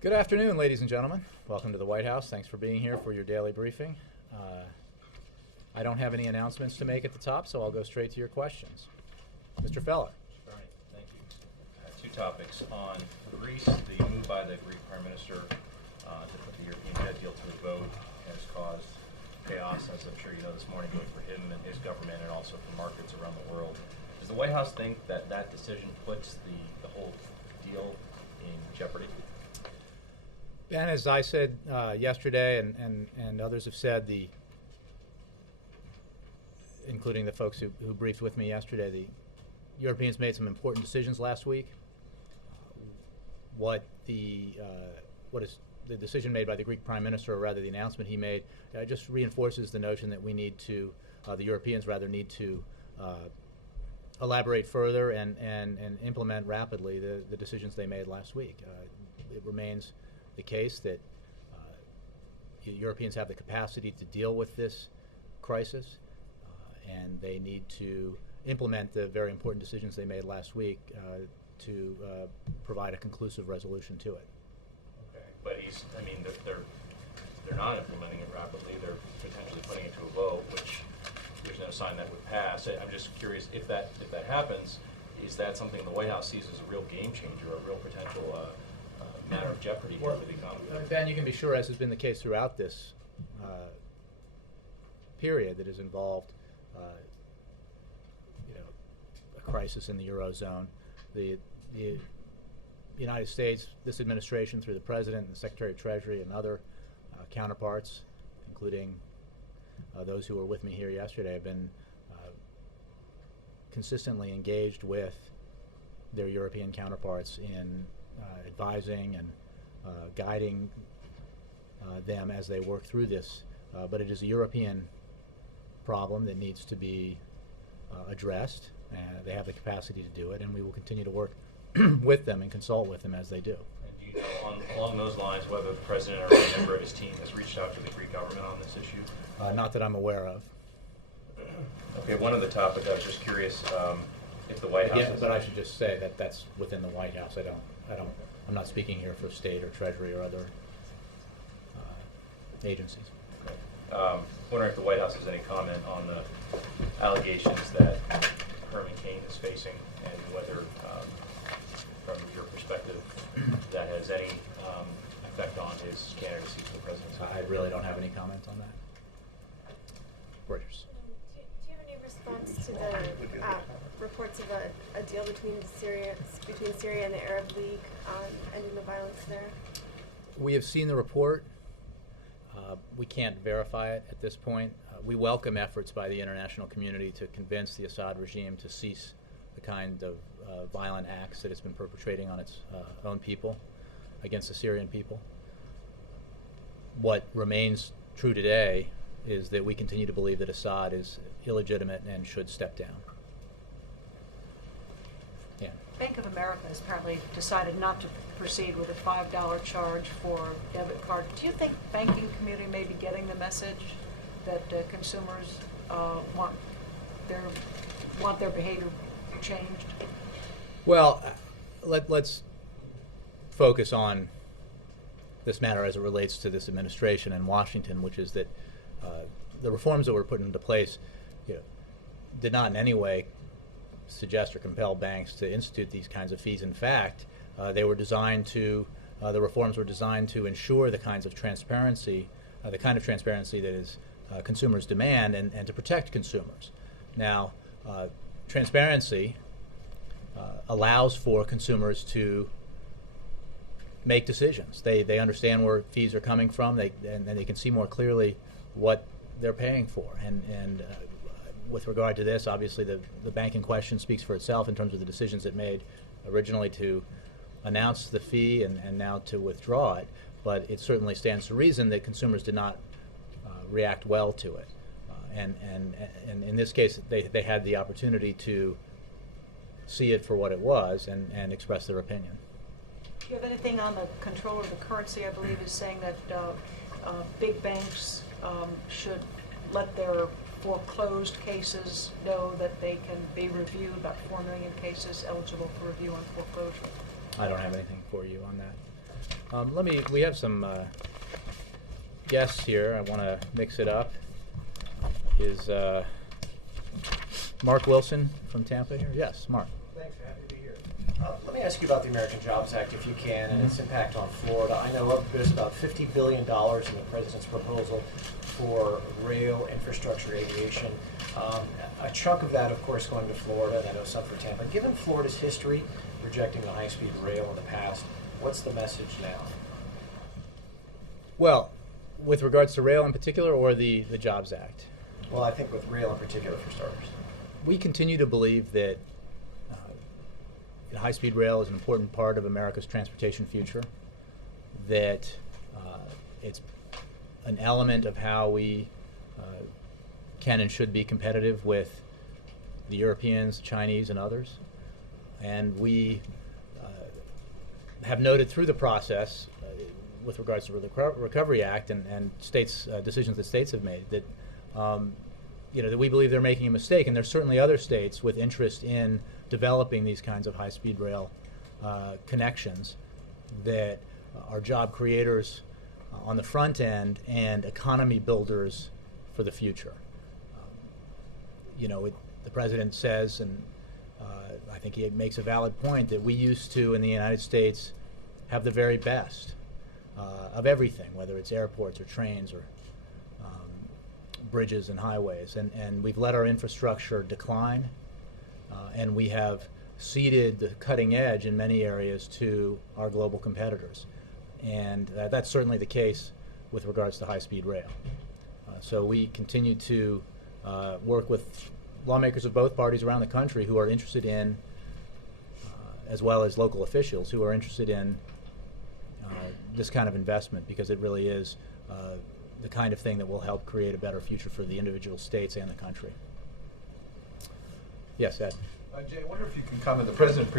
Good afternoon, ladies and gentlemen. Welcome to the White House. Thanks for being here for your daily briefing. I don't have any announcements to make at the top, so I'll go straight to your questions. Mr. Feller. All right, thank you. Two topics. On Greece, the move by the Greek Prime Minister to put the European debt deal to a vote has caused chaos, as I'm sure you know, this morning, both for him and his government and also for markets around the world. Does the White House think that that decision puts the whole deal in jeopardy? Ben, as I said yesterday, and others have said, including the folks who briefed with me yesterday, the Europeans made some important decisions last week. What is the decision made by the Greek Prime Minister, or rather the announcement he made, just reinforces the notion that we need to, the Europeans rather, need to elaborate further and implement rapidly the decisions they made last week. It remains the case that Europeans have the capacity to deal with this crisis, and they need to implement the very important decisions they made last week to provide a conclusive resolution to it. Okay, but they're not implementing it rapidly. They're potentially putting it to a vote, which there's no sign that would pass. I'm just curious if that happens, is that something the White House sees as a real game changer, a real potential matter of jeopardy for the economy? Ben, you can be sure, as has been the case throughout this period that has involved a crisis in the Eurozone, the United States, this administration, through the President and the Secretary of Treasury and other counterparts, including those who were with me here yesterday, have been consistently engaged with their European counterparts in advising and guiding them as they work through this. But it is a European problem that needs to be addressed. They have the capacity to do it, and we will continue to work with them and consult with them as they do. And do you know, along those lines, whether the President or any member of his team has reached out to the Greek government on this issue? Not that I'm aware of. Okay, one other topic, I was just curious if the White House... Yeah, but I should just say that that's within the White House. I'm not speaking here for State or Treasury or other agencies. Okay. Wondering if the White House has any comment on the allegations that Herman Cain is facing, and whether, from your perspective, that has any effect on his candidacy for the presidency. I really don't have any comment on that. Reuters. Do you have any response to the reports of a deal between Syria and the Arab League on ending the violence there? We have seen the report. We can't verify it at this point. We welcome efforts by the international community to convince the Assad regime to cease the kind of violent acts that it's been perpetrating on its own people, against the Syrian people. What remains true today is that we continue to believe that Assad is illegitimate and should step down. Yeah. Bank of America has apparently decided not to proceed with a $5 charge for debit card. Do you think banking community may be getting the message that consumers want their behavior changed? Well, let's focus on this matter as it relates to this administration in Washington, which is that the reforms that were put into place, did not in any way suggest or compel banks to institute these kinds of fees. In fact, they were designed to, the reforms were designed to ensure the kinds of transparency, the kind of transparency that is consumers demand, and to protect consumers. Now, transparency allows for consumers to make decisions. They understand where fees are coming from, and they can see more clearly what they're paying for. And with regard to this, obviously the bank in question speaks for itself in terms of the decisions it made originally to announce the fee and now to withdraw it. But it certainly stands to reason that consumers did not react well to it. And in this case, they had the opportunity to see it for what it was and express their opinion. Do you have anything on the control of the currency? I believe is saying that big banks should let their foreclosed cases know that they can be reviewed, about 4 million cases eligible for review on foreclosure. I don't have anything for you on that. We have some guests here. I want to mix it up. Is Mark Wilson from Tampa here? Yes, Mark. Thanks, happy to be here. Let me ask you about the American Jobs Act, if you can, and its impact on Florida. I know there's about $50 billion in the president's proposal for rail, infrastructure, aviation. A chunk of that, of course, going to Florida, and I know some for Tampa. Given Florida's history rejecting the high-speed rail in the past, what's the message now? Well, with regards to rail in particular, or the Jobs Act? Well, I think with rail in particular, for starters. We continue to believe that high-speed rail is an important part of America's transportation future, that it's an element of how we can and should be competitive with the Europeans, Chinese, and others. And we have noted through the process, with regards to the Recovery Act and states decisions that states have made, that that we believe they're making a mistake, and there's certainly other states with interest in developing these kinds of high-speed rail connections that are job creators on the front end and economy builders for the future. The president says, and I think he makes a valid point, that we used to, in the United States, have the very best of everything, whether it's airports or trains or bridges and highways, and we've let our infrastructure decline, and we have ceded the cutting edge in many areas to our global competitors, and that's certainly the case with regards to high-speed rail. So we continue to work with lawmakers of both parties around the country who are interested in, as well as local officials who are interested in this kind of investment, because it really is the kind of thing that will help create a better future for the individual states and the country. Yes, Ed. Jay, I wonder if you can comment. The president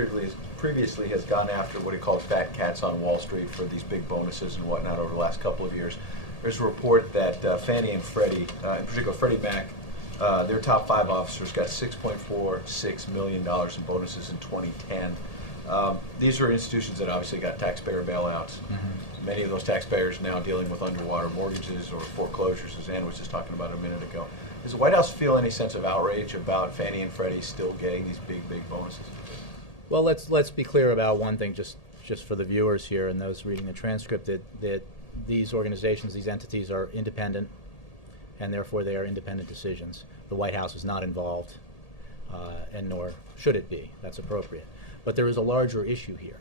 previously has gone after what he calls fat cats on Wall Street for these big bonuses and whatnot over the last couple of years. There's a report that Fannie and Freddie, in particular Freddie Mac, their top 5 officers got $6.46 million in bonuses in 2010. These are institutions that obviously got taxpayer bailouts. Mm-hmm. Many of those taxpayers now dealing with underwater mortgages or foreclosures, as Ann was just talking about a minute ago. Does the White House feel any sense of outrage about Fannie and Freddie still getting these big bonuses? Well, let's be clear about one thing, just for the viewers here and those reading the transcript, that these organizations, these entities are independent, and therefore they are independent decisions. The White House is not involved, and nor should it be. That's appropriate. But there is a larger issue here.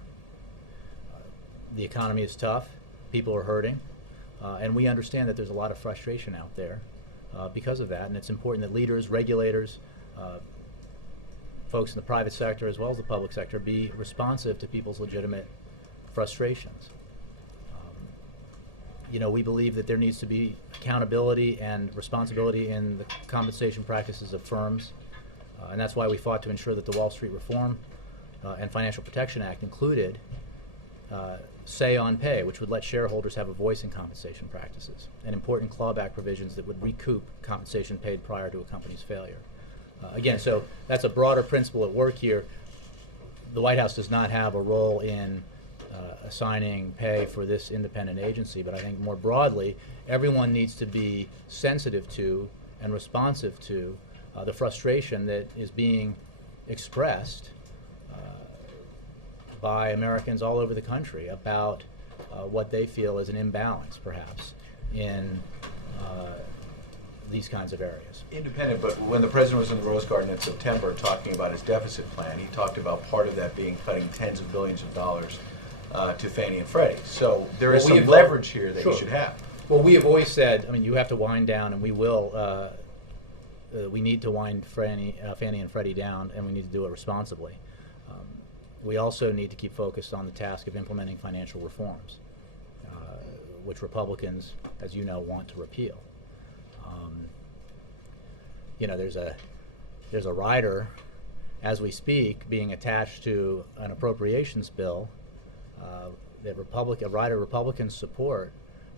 The economy is tough, people are hurting, and we understand that there's a lot of frustration out there because of that, and it's important that leaders, regulators, folks in the private sector as well as the public sector be responsive to people's legitimate frustrations. We believe that there needs to be accountability and responsibility in the compensation practices of firms, and that's why we fought to ensure that the Wall Street Reform and Financial Protection Act included say on pay, which would let shareholders have a voice in compensation practices, and important clawback provisions that would recoup compensation paid prior to a company's failure. Again, so that's a broader principle at work here. The White House does not have a role in assigning pay for this independent agency, but I think more broadly, everyone needs to be sensitive to and responsive to the frustration that is being expressed by Americans all over the country about what they feel is an imbalance, perhaps, in these kinds of areas. Independent, but when the president was in the Rose Garden in September talking about his deficit plan, he talked about part of that being cutting tens of billions of dollars to Fannie and Freddie. So there is some leverage here that you should have. Well, we have always said, you have to wind down, and we will. We need to wind Fannie and Freddie down, and we need to do it responsibly. We also need to keep focused on the task of implementing financial reforms, which Republicans, as you know, want to repeal. There's a rider, as we speak, being attached to an appropriations bill that Republicans support,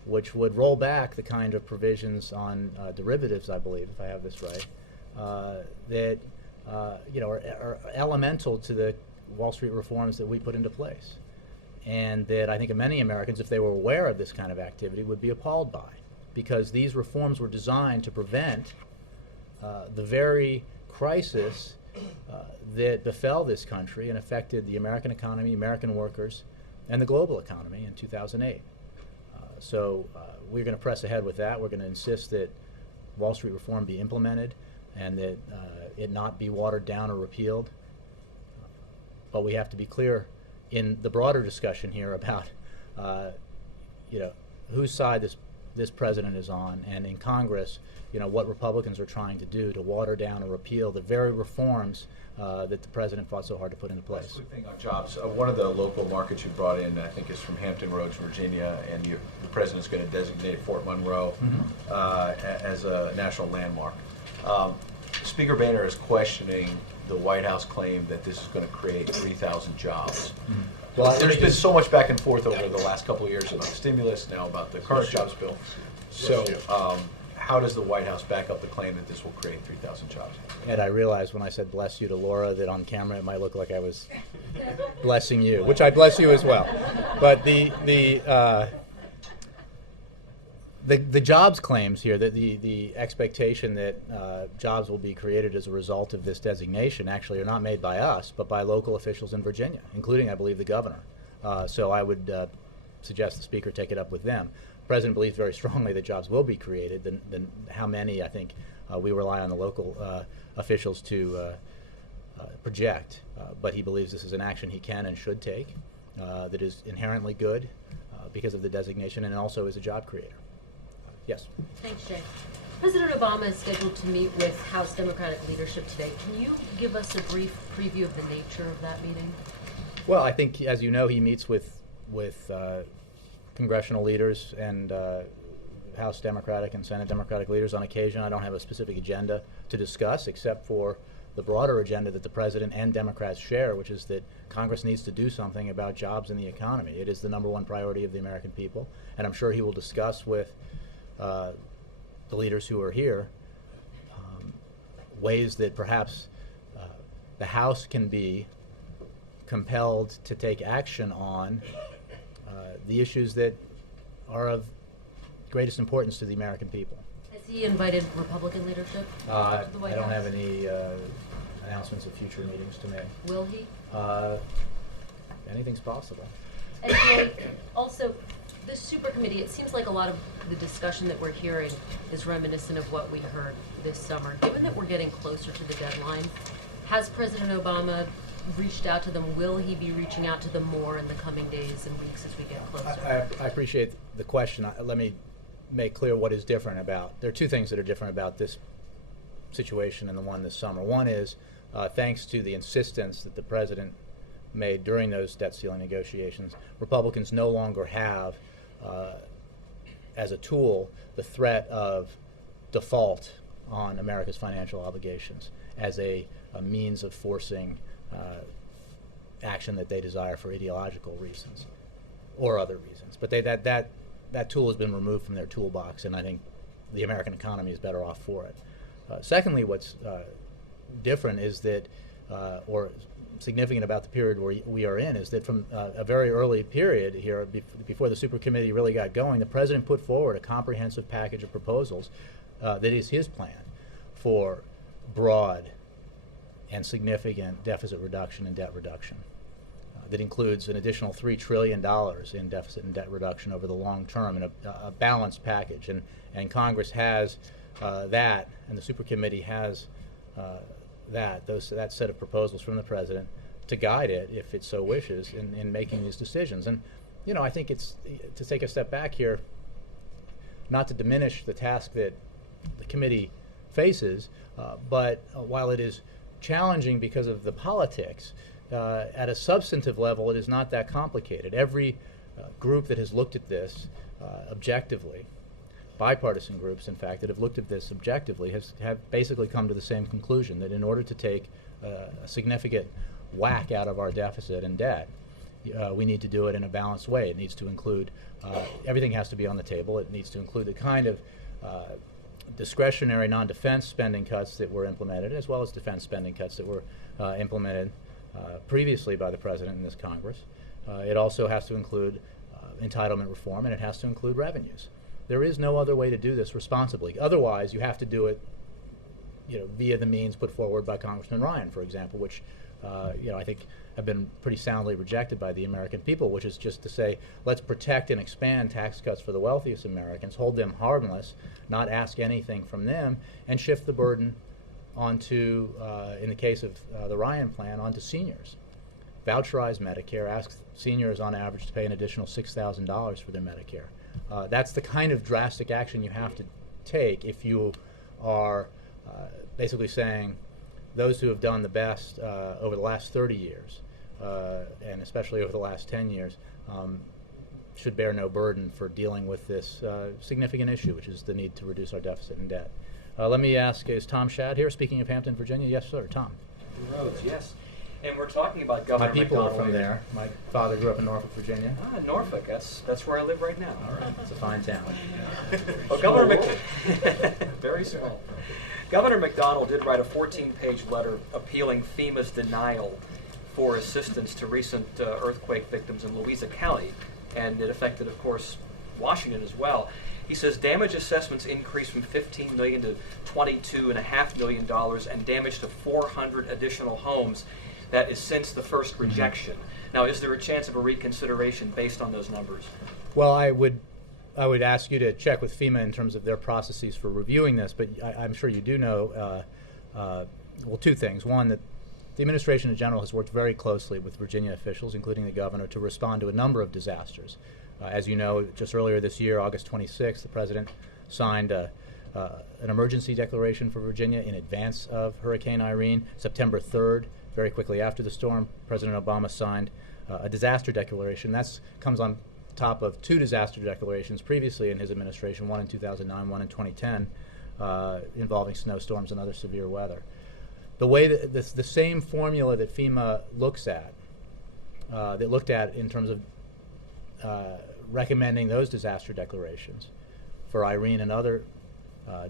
which would roll back the kind of provisions on derivatives, I believe, if I have this right, that are elemental to the Wall Street reforms that we put into place. and that I think many Americans, if they were aware of this kind of activity, would be appalled by, because these reforms were designed to prevent the very crisis that befell this country and affected the American economy, American workers, and the global economy in 2008. So we're going to press ahead with that. We're going to insist that Wall Street reform be implemented and that it not be watered down or repealed. But we have to be clear in the broader discussion here about whose side this president is on, and in Congress, what Republicans are trying to do to water down or repeal the very reforms that the president fought so hard to put into place. Last quick thing on jobs. One of the local markets you brought in, I think, is from Hampton Roads, Virginia, and the president's going to designate Fort Monroe as a national landmark. Speaker Boehner is questioning the White House claim that this is going to create 3,000 jobs. Well, there's been so much back and forth over the last couple of years about stimulus, now about the current jobs bill. So how does the White House back up the claim that this will create 3,000 jobs? And I realized when I said bless you to Laura that on camera it might look like I was blessing you, which I bless you as well. But the jobs claims here, that the expectation that jobs will be created as a result of this designation actually are not made by us, but by local officials in Virginia, including, I believe, the governor. So I would suggest the Speaker take it up with them. The President believes very strongly that jobs will be created. Then how many, I think, we rely on the local officials to project. But he believes this is an action he can and should take that is inherently good because of the designation, and also is a job creator. Yes. Thanks, Jay. President Obama is scheduled to meet with House Democratic leadership today. Can you give us a brief preview of the nature of that meeting? Well, I think, as you know, he meets with congressional leaders and House Democratic and Senate Democratic leaders on occasion. I don't have a specific agenda to discuss, except for the broader agenda that the President and Democrats share, which is that Congress needs to do something about jobs and the economy. It is the #1 priority of the American people, and I'm sure he will discuss with the leaders who are here ways that perhaps the House can be compelled to take action on the issues that are of greatest importance to the American people. Has he invited Republican leadership to the White I don't House? have any announcements of future meetings to make. Will he? Anything's possible. And Jay, also, this super committee, it seems like a lot of the discussion that we're hearing is reminiscent of what we heard this summer. Given that we're getting closer to the deadline, has President Obama reached out to them? Will he be reaching out to them more in the coming days and weeks as we get closer? I appreciate the question. Let me make clear what is different about. There are two things that are different about this situation and the one this summer. One is, thanks to the insistence that the President made during those debt ceiling negotiations, Republicans no longer have, as a tool, the threat of default on America's financial obligations as a means of forcing action that they desire for ideological reasons or other reasons. But that tool has been removed from their toolbox, and I think the American economy is better off for it. Secondly, what's different is that, or significant about the period we are in, is that from a very early period here, before the super committee really got going, the President put forward a comprehensive package of proposals that is his plan for broad and significant deficit reduction and debt reduction. That includes an additional $3 trillion in deficit and debt reduction over the long term, and a balanced package. And Congress has that, and the super committee has that set of proposals from the President to guide it, if it so wishes, in making these decisions. And I think it's to take a step back here, not to diminish the task that the committee faces, but while it is challenging because of the politics, at a substantive level, it is not that complicated. Every group that has looked at this objectively, bipartisan groups, in fact, that have looked at this objectively, have basically come to the same conclusion, that in order to take a significant whack out of our deficit and debt, we need to do it in a balanced way. It needs to include, everything has to be on the table. It needs to include the kind of discretionary non-defense spending cuts that were implemented, as well as defense spending cuts that were implemented previously by the President in this Congress. It also has to include entitlement reform, and it has to include revenues. There is no other way to do this responsibly. Otherwise, you have to do it, via the means put forward by Congressman Ryan, for example, which, I think have been pretty soundly rejected by the American people, which is just to say, let's protect and expand tax cuts for the wealthiest Americans, hold them harmless, not ask anything from them, and shift the burden onto, in the case of the Ryan plan, onto seniors. Voucherize Medicare, ask seniors on average to pay an additional $6,000 for their Medicare. That's the kind of drastic action you have to take if you are basically saying those who have done the best over the last 30 years, and especially over the last 10 years, should bear no burden for dealing with this significant issue, which is the need to reduce our deficit and debt. Let me ask, is Tom Shad here, speaking of Hampton, Virginia? Yes, sir, Tom. Roads, yes. And we're talking about My Governor people are McDonnell. from there. My father grew up in Norfolk, Virginia. Ah, Norfolk. That's where I live right now. All right, it's a fine town. Well, Governor very small. Governor McDonnell did write a 14-page letter appealing FEMA's denial for assistance to recent earthquake victims in Louisa County, and it affected, of course, Washington as well. He says damage assessments increased from $15 million to $22.5 million, and damage to 400 additional homes. That is since the first rejection. Now, is there a chance of a reconsideration based on those numbers? Well, I would ask you to check with FEMA in terms of their processes for reviewing this, but I'm sure you do know, well, two things. One, that the administration in general has worked very closely with Virginia officials, including the governor, to respond to a number of disasters. As you know, just earlier this year, August 26th, the president signed an emergency declaration for Virginia in advance of Hurricane Irene. September 3rd, very quickly after the storm, President Obama signed a disaster declaration. That comes on top of two disaster declarations previously in his administration, one in 2009, one in 2010, involving snowstorms and other severe weather. The way that the same formula that FEMA looks at, that looked at in terms of recommending those disaster declarations for Irene and other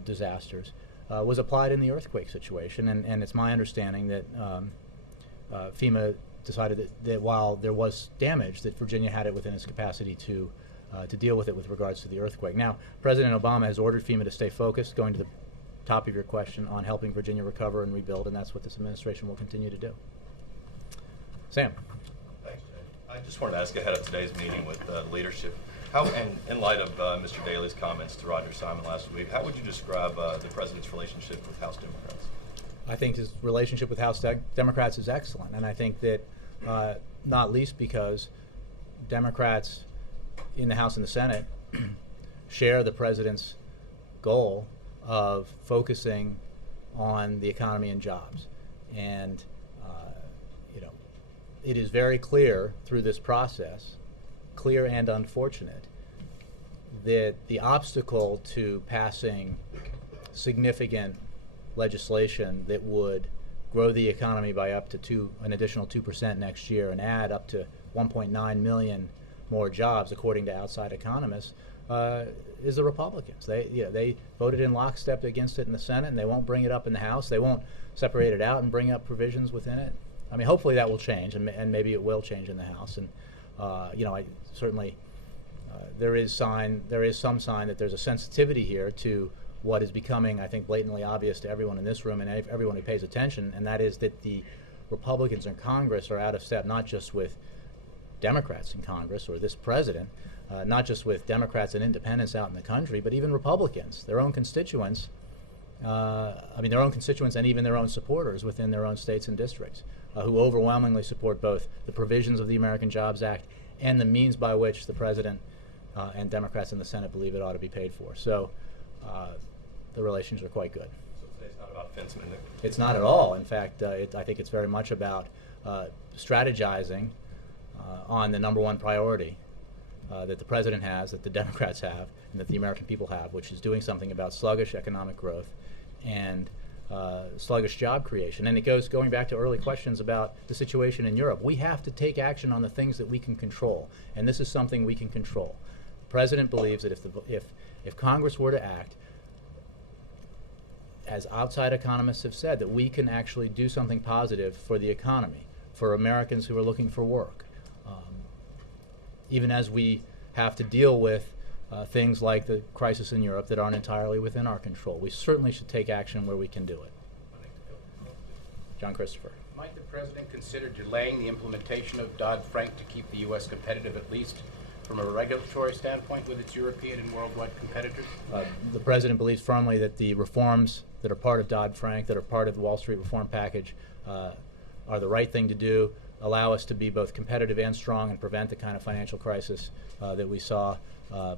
disasters, was applied in the earthquake situation, and it's my understanding that FEMA decided that while there was damage, that Virginia had it within its capacity to deal with it with regards to the earthquake. Now, President Obama has ordered FEMA to stay focused, going to the top of your question, on helping Virginia recover and rebuild, and that's what this administration will continue to do. Sam. Thanks, Jay. I just wanted to ask ahead of today's meeting with leadership, how, and in light of Mr. Daley's comments to Roger Simon last week, how would you describe the president's relationship with House Democrats? I think his relationship with House Democrats is excellent, and I think that not least because Democrats in the House and the Senate share the president's goal of focusing on the economy and jobs. And it is very clear through this process, clear and unfortunate, that the obstacle to passing significant legislation that would grow the economy by up to an additional 2% next year and add up to 1.9 million more jobs, according to outside economists, is the Republicans. They voted in lockstep against it in the Senate, and they won't bring it up in the House. They won't separate it out and bring up provisions within it. I mean, hopefully that will change, and maybe it will change in the House. And I certainly there is some sign that there's a sensitivity here to what is becoming, I think, blatantly obvious to everyone in this room and everyone who pays attention, and that is that the Republicans in Congress are out of step, not just with Democrats in Congress or this president, not just with Democrats and independents out in the country, but even Republicans, their own constituents, their own constituents and even their own supporters within their own states and districts, who overwhelmingly support both the provisions of the American Jobs Act and the means by which the president and Democrats in the Senate believe it ought to be paid for. So the relations are quite good. So today's not about fence-mending? It's not at all. In fact, I think it's very much about strategizing on the number one priority that the president has, that the Democrats have, and that the American people have, which is doing something about sluggish economic growth and sluggish job creation. And it going back to early questions about the situation in Europe. We have to take action on the things that we can control, and this is something we can control. The president believes that if Congress were to act, as outside economists have said, that we can actually do something positive for the economy, for Americans who are looking for work. even as we have to deal with things like the crisis in Europe that aren't entirely within our control. We certainly should take action where we can do it. John Christopher. Might the President consider delaying the implementation of Dodd-Frank to keep the U.S. competitive, at least from a regulatory standpoint, with its European and worldwide competitors? The President believes firmly that the reforms that are part of Dodd-Frank, that are part of the Wall Street reform package, are the right thing to do, allow us to be both competitive and strong and prevent the kind of financial crisis that we saw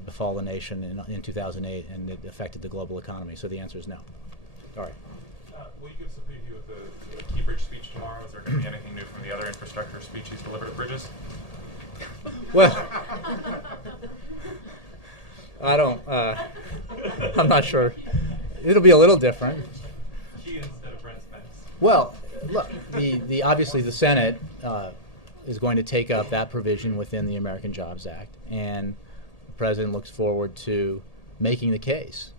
befall the nation in 2008 and it affected the global economy. So the answer is no. All right. Will you give us a preview of the Key Bridge speech tomorrow? Is there going to be anything new from the other infrastructure speech he's delivered at Bridges? Well, I don't, I'm not sure. It'll be a little different. Key instead of Brent Spence. Well, look, obviously the Senate is going to take up that provision within the American Jobs Act, and the President looks forward to making the case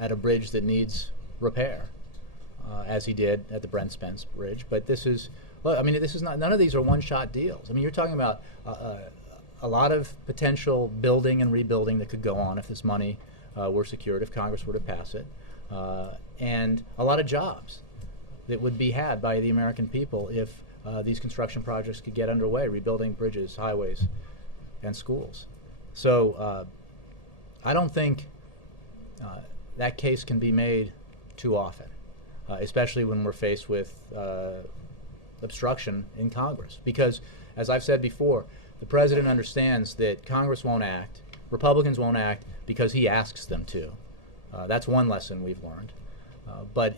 at a bridge that needs repair, as he did at the Brent Spence Bridge. But this is, look, I mean, this is not, none of these are one-shot deals. I mean, you're talking about a lot of potential building and rebuilding that could go on if this money were secured, if Congress were to pass it, and a lot of jobs that would be had by the American people if these construction projects could get underway, rebuilding bridges, highways, and schools. So I don't think that case can be made too often, especially when we're faced with obstruction in Congress. Because, as I've said before, the President understands that Congress won't act, Republicans won't act because he asks them to. That's one lesson we've learned. But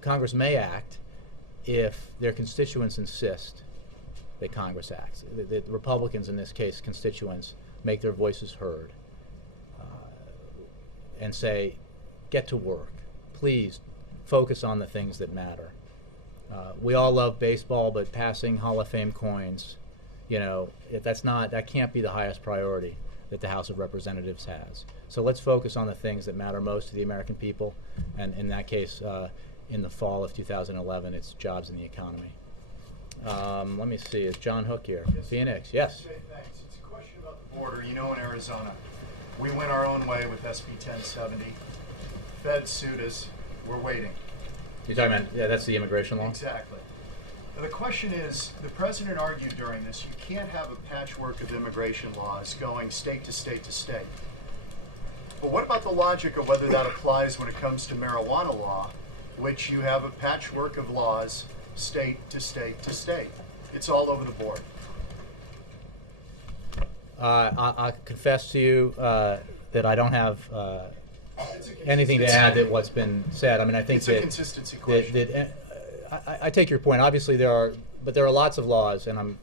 Congress may act if their constituents insist that Congress acts. The Republicans, in this case, constituents, make their voices heard and say, get to work. Please focus on the things that matter. We all love baseball, but passing Hall of Fame coins, you know, that can't be the highest priority that the House of Representatives has. So let's focus on the things that matter most to the American people, and in that case, in the fall of 2011, it's jobs and the economy. Let me see, is John Hook here? Yes. Phoenix, yes. Jay, thanks. It's a question about the border. You know, in Arizona, we went our own way with SB 1070. Feds sued us. We're waiting. You're talking about, yeah, that's the immigration law? Exactly. Now, the question is, the President argued during this, you can't have a patchwork of immigration laws going state to state to state. But what about the logic of whether that applies when it comes to marijuana law, which you have a patchwork of laws state to state to state? It's all over the board. I confess to you that I don't have anything to add to what's been said. I mean, I think it's a consistency question. I take your point. Obviously, there are lots of laws, and I'm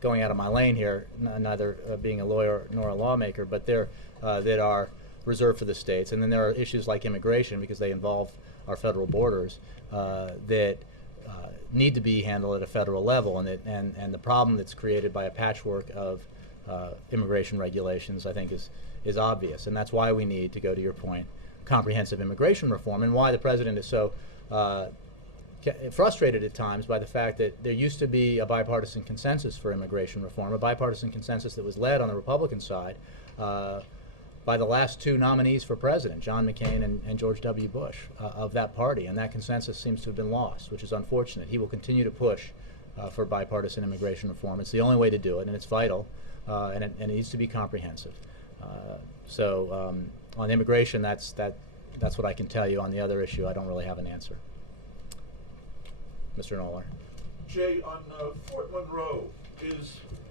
going out of my lane here, neither being a lawyer nor a lawmaker, but that are reserved for the states. And then there are issues like immigration, because they involve our federal borders, that need to be handled at a federal level. And the problem that's created by a patchwork of immigration regulations, I think, is obvious. And that's why we need, to go to your point, comprehensive immigration reform, and why the President is so frustrated at times by the fact that there used to be a bipartisan consensus for immigration reform, a bipartisan consensus that was led on the Republican side by the last two nominees for president, John McCain and George W. Bush, of that party. And that consensus seems to have been lost, which is unfortunate. He will continue to push for bipartisan immigration reform. It's the only way to do it, and it's vital, and it needs to be comprehensive. So on immigration, that's what I can tell you. On the other issue, I don't really have an answer. Mr. Noller. Jay, on Fort Monroe,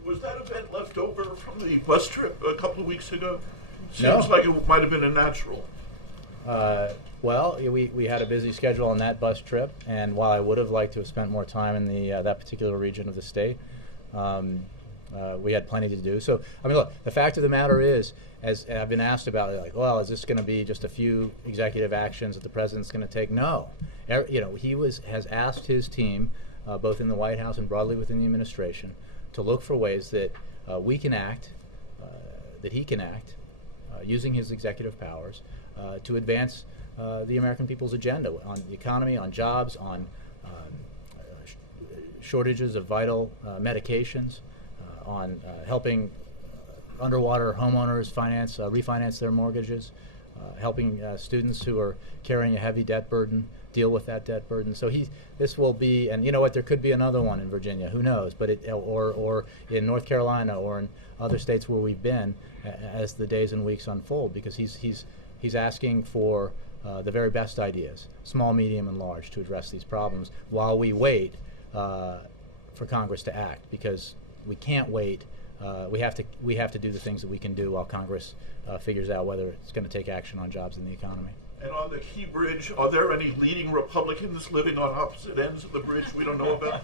was that event left over from the bus trip a couple of weeks ago? Seems like it might have been a natural. Well, we had a busy schedule on that bus trip, and while I would have liked to have spent more time in that particular region of the state, we had plenty to do. So, I mean, look, the fact of the matter is, as I've been asked about, like, well, is this going to be just a few executive actions that the President's going to take? No. You know, he has asked his team, both in the White House and broadly within the administration, to look for ways that we can act, that he can act, using his executive powers, to advance the American people's agenda on the economy, on jobs, on shortages of vital medications, helping underwater homeowners refinance their mortgages, helping students who are carrying a heavy debt burden deal with that debt burden. So this will be, and you know what, there could be another one in Virginia, who knows, but or in North Carolina or in other states where we've been as the days and weeks unfold, because he's asking for the very best ideas, small, medium, and large, to address these problems while we wait for Congress to act, because we can't wait. We have to do the things that we can do while Congress figures out whether it's going to take action on jobs and the economy. And on the Key Bridge, are there any leading Republicans living on opposite ends of the bridge we don't know about?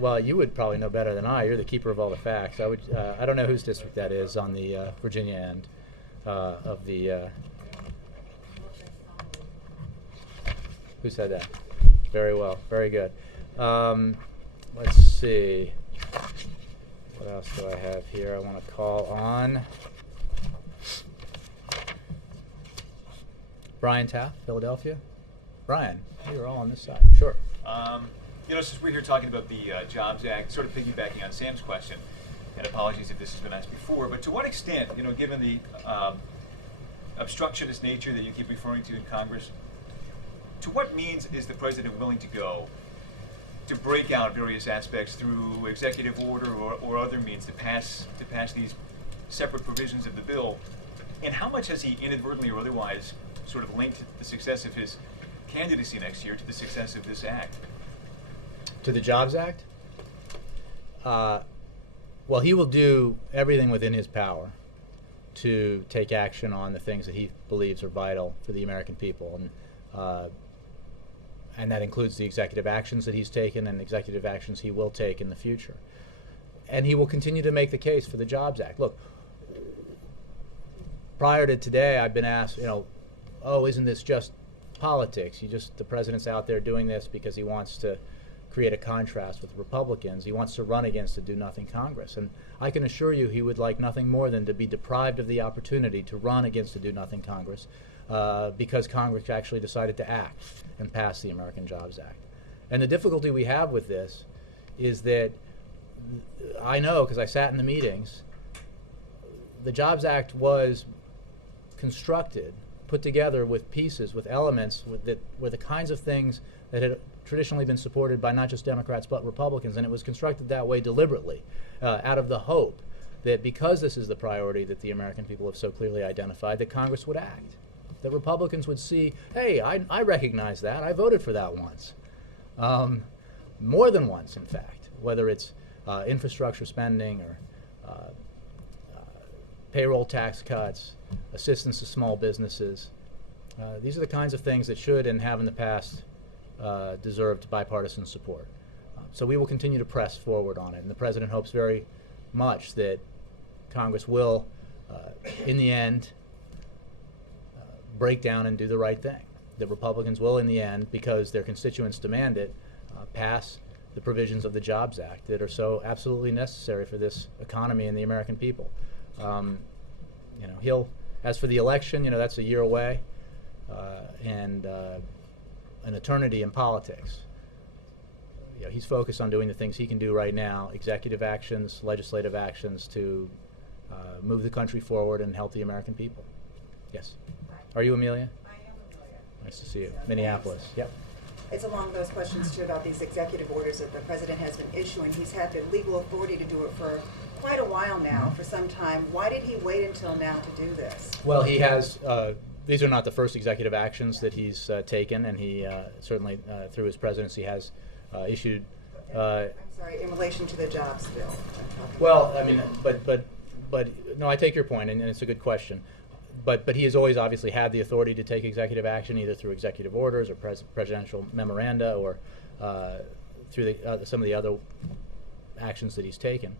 Well, you would probably know better than I. You're the keeper of all the facts. I don't know whose district that is on the Virginia end of the. Who said that? Very well. Very good. Let's see. What else do I have here? I want to call on Brian Taft, Philadelphia. Brian, you're all on this side. Sure. Since we're here talking about the Jobs Act, sort of piggybacking on Sam's question, and apologies if this has been asked before, but to what extent, given the obstructionist nature that you keep referring to in Congress, to what means is the president willing to go to break out various aspects through executive order or other means to pass these separate provisions of the bill? And how much has he inadvertently or otherwise sort of linked the success of his candidacy next year to the success of this act? To the Jobs Act? Well, he will do everything within his power to take action on the things that he believes are vital for the American people, and that includes the executive actions that he's taken and executive actions he will take in the future. And he will continue to make the case for the Jobs Act. Look, prior to today, I've been asked, oh, isn't this just politics? The president's out there doing this because he wants to create a contrast with Republicans. He wants to run against a do-nothing Congress. And I can assure you he would like nothing more than to be deprived of the opportunity to run against a do-nothing Congress because Congress actually decided to act and pass the American Jobs Act. And the difficulty we have with this is that I know, because I sat in the meetings, the Jobs Act was constructed, put together with pieces, with elements, that were the kinds of things that had traditionally been supported by not just Democrats but Republicans, and it was constructed that way deliberately, out of the hope that because this is the priority that the American people have so clearly identified, that Congress would act, that Republicans would see, hey, I recognize that, I voted for that once, more than once, in fact, whether it's infrastructure spending or payroll tax cuts, assistance to small businesses. These are the kinds of things that should and have in the past deserved bipartisan support. So we will continue to press forward on it, and the president hopes very much that Congress will, in the end, break down and do the right thing. The Republicans will, in the end, because their constituents demand it, pass the provisions of the Jobs Act that are so absolutely necessary for this economy and the American people. As for the election, that's a year away, and an eternity in politics. He's focused on doing the things he can do right now, executive actions, legislative actions to move the country forward and help the American people. Yes. Are you Amelia? I am Amelia. Nice to see you. Minneapolis. Yep. It's along those questions too about these executive orders that the president has been issuing. He's had the legal authority to do it for quite a while now, for some time. Why did he wait until now to do this? Well, he has. These are not the first executive actions that he's taken, and he certainly, through his presidency, has issued. I'm sorry, in relation to the jobs bill. Well, I mean, but no, I take your point, and it's a good question. But he has always obviously had the authority to take executive action, either through executive orders or presidential memoranda, or through some of the other actions that he's taken.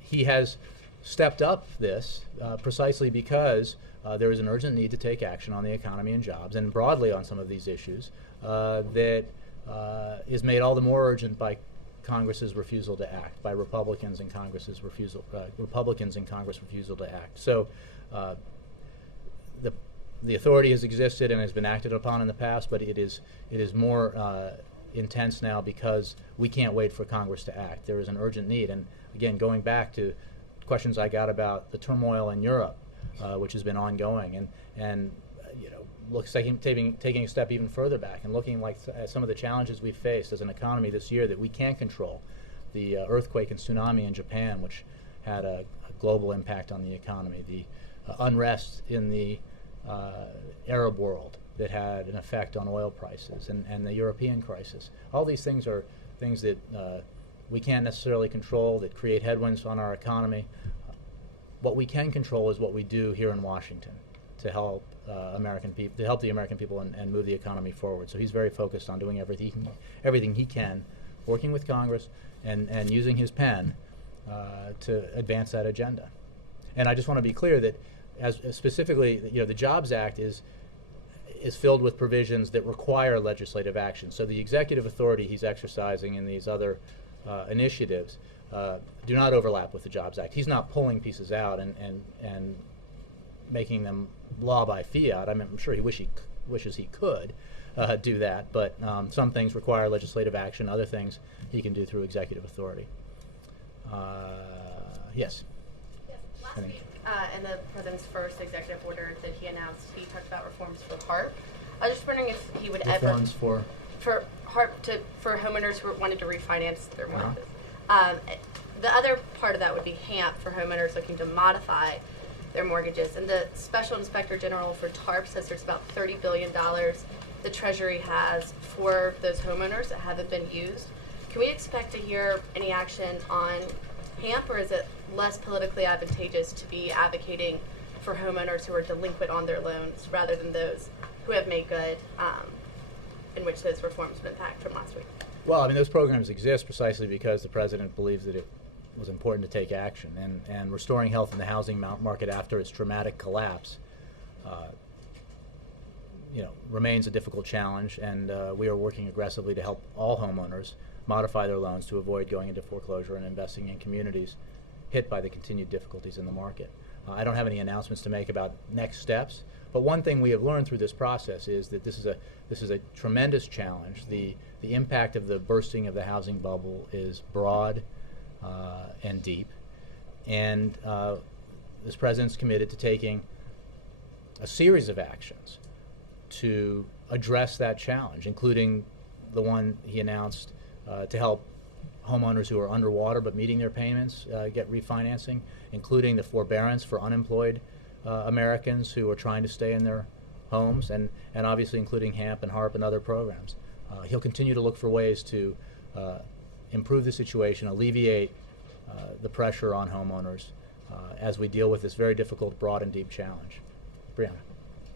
He has stepped up this precisely because there is an urgent need to take action on the economy and jobs, and broadly on some of these issues, that is made all the more urgent by Congress's refusal to act, by Republicans in Congress's refusal. Republicans in Congress refusal to act. So. The authority has existed and has been acted upon in the past, but it is more intense now because we can't wait for Congress to act. There is an urgent need. And again, going back to questions I got about the turmoil in Europe, which has been ongoing, and looks like taking a step even further back and looking at some of the challenges we faced as an economy this year that we can't control. The earthquake and tsunami in Japan, which had a global impact on the economy. The unrest in the Arab world that had an effect on oil prices, and the European crisis. All these things are things that we can't necessarily control, that create headwinds on our economy. What we can control is what we do here in Washington to help the American people and move the economy forward. So he's very focused on doing everything he can, working with Congress and using his pen to advance that agenda. And I just want to be clear that, as specifically, the Jobs Act is filled with provisions that require legislative action. So the executive authority he's exercising in these other initiatives do not overlap with the Jobs Act. He's not pulling pieces out and making them law by fiat. I mean, I'm sure he wishes he could do that, but some things require legislative action. Other things he can do through executive authority. Yes. Last week, in the president's first executive order that he announced, he talked about reforms for HARP. I was just wondering if he would reforms for HARP for homeowners who wanted to refinance their mortgages. The other part of that would be HAMP for homeowners looking to modify their mortgages. And the Special Inspector General for TARP says there's about $30 billion the Treasury has for those homeowners that haven't been used. Can we expect to hear any action on HAMP, or is it less politically advantageous to be advocating for homeowners who are delinquent on their loans rather than those who have made good, in which those reforms would impact from last week? Well, I mean, those programs exist precisely because the president believes that it was important to take action, and restoring health in the housing market after its dramatic collapse remains a difficult challenge, and we are working aggressively to help all homeowners modify their loans to avoid going into foreclosure and investing in communities hit by the continued difficulties in the market. I don't have any announcements to make about next steps, but one thing we have learned through this process is that this is a tremendous challenge. The impact of the bursting of the housing bubble is broad and deep, and this president's committed to taking a series of actions to address that challenge, including the one he announced to help homeowners who are underwater but meeting their payments get refinancing, including the forbearance for unemployed Americans who are trying to stay in their homes, and obviously including HAMP and HARP and other programs. He'll continue to look for ways to improve the situation, alleviate the pressure on homeowners as we deal with this very difficult, broad and deep challenge. Brianna.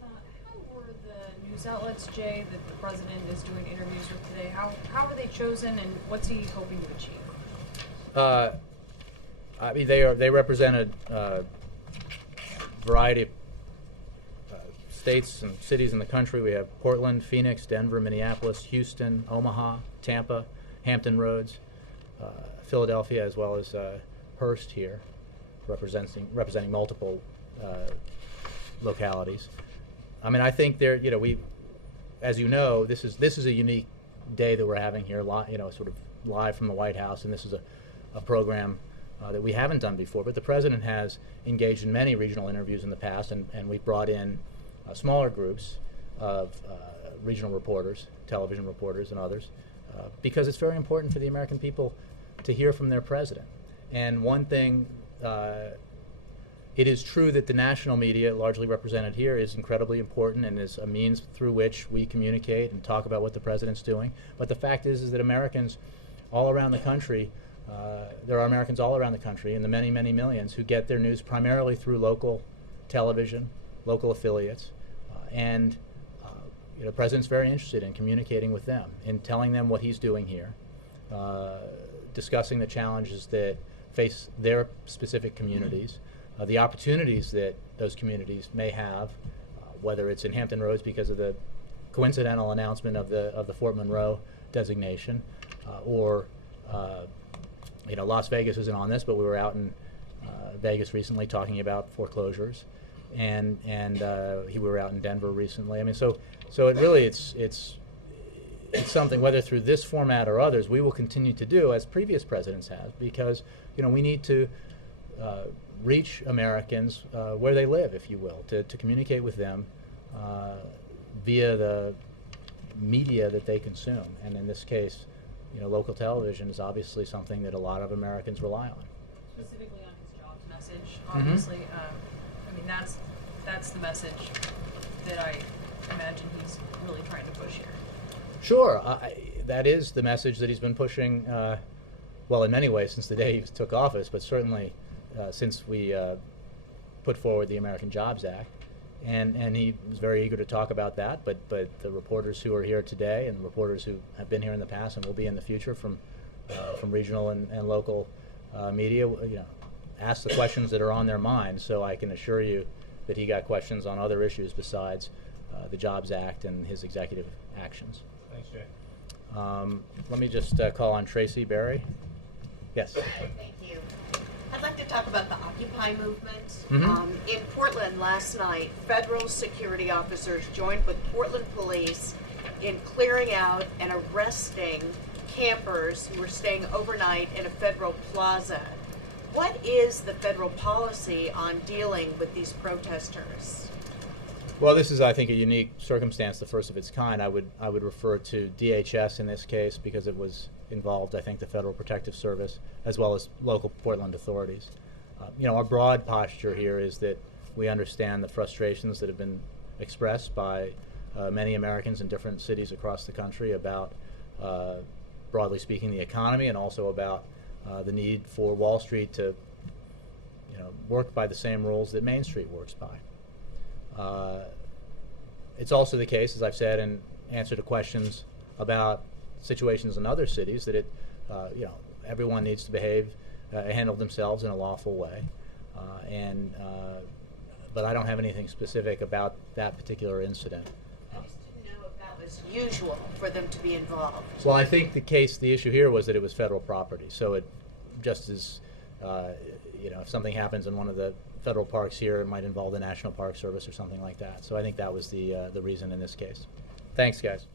How were the news outlets, Jay, that the president is doing interviews with today, how were they chosen, and what's he hoping to achieve? I mean, they represented a variety of states and cities in the country. We have Portland, Phoenix, Denver, Minneapolis, Houston, Omaha, Tampa, Hampton Roads, Philadelphia, as well as Hearst here, representing multiple localities. I mean, I think as you know, this is a unique day that we're having here, sort of live from the White House, and this is a program that we haven't done before. But the president has engaged in many regional interviews in the past, and we've brought in smaller groups of regional reporters, television reporters, and others, because it's very important for the American people to hear from their president. And one thing, it is true that the national media, largely represented here, is incredibly important and is a means through which we communicate and talk about what the president's doing. But the fact is that Americans all around the country, there are Americans all around the country, and the many, many millions, who get their news primarily through local television, local affiliates, and the president's very interested in communicating with them, in telling them what he's doing here, discussing the challenges that face their specific communities, the opportunities that those communities may have, whether it's in Hampton Roads because of the coincidental announcement of the Fort Monroe designation, or Las Vegas isn't on this, but we were out in Vegas recently talking about foreclosures, and we were out in Denver recently. I mean, so it really it's it's something, whether through this format or others, we will continue to do as previous presidents have, because we need to reach Americans where they live, if you will, to communicate with them via the media that they consume. And in this case, local television is obviously something that a lot of Americans rely on. Specifically on his jobs message, obviously, I mean, that's the message that I imagine he's really trying to push here. Sure, that is the message that he's been pushing, well, in many ways since the day he took office, but certainly since we put forward the American Jobs Act. And he was very eager to talk about that, but the reporters who are here today and the reporters who have been here in the past and will be in the future from regional and local media, ask the questions that are on their minds. So I can assure you that he got questions on other issues besides the Jobs Act and his executive actions. Thanks, Jay. Let me just call on Tracy Berry. Yes. Thank you. I'd like to talk about the Occupy movement. Mhm. In Portland last night, federal security officers joined with Portland police in clearing out and arresting campers who were staying overnight in a federal plaza. What is the federal policy on dealing with these protesters? Well, this is, I think, a unique circumstance, the first of its kind. I would refer to DHS in this case because it was involved, I think, the Federal Protective Service as well as local Portland authorities. Our broad posture here is that we understand the frustrations that have been expressed by many Americans in different cities across the country about, broadly speaking, the economy, and also about the need for Wall Street to work by the same rules that Main Street works by. It's also the case, as I've said in answer to questions about situations in other cities, that everyone needs to behave, handle themselves in a lawful way, but I don't have anything specific about that particular incident. I just didn't know if that was usual for them to be involved. Well, I think the issue here was that it was federal property, so it just as if something happens in one of the federal parks here, it might involve the National Park Service or something like that. So I think that was the reason in this case. Thanks, guys.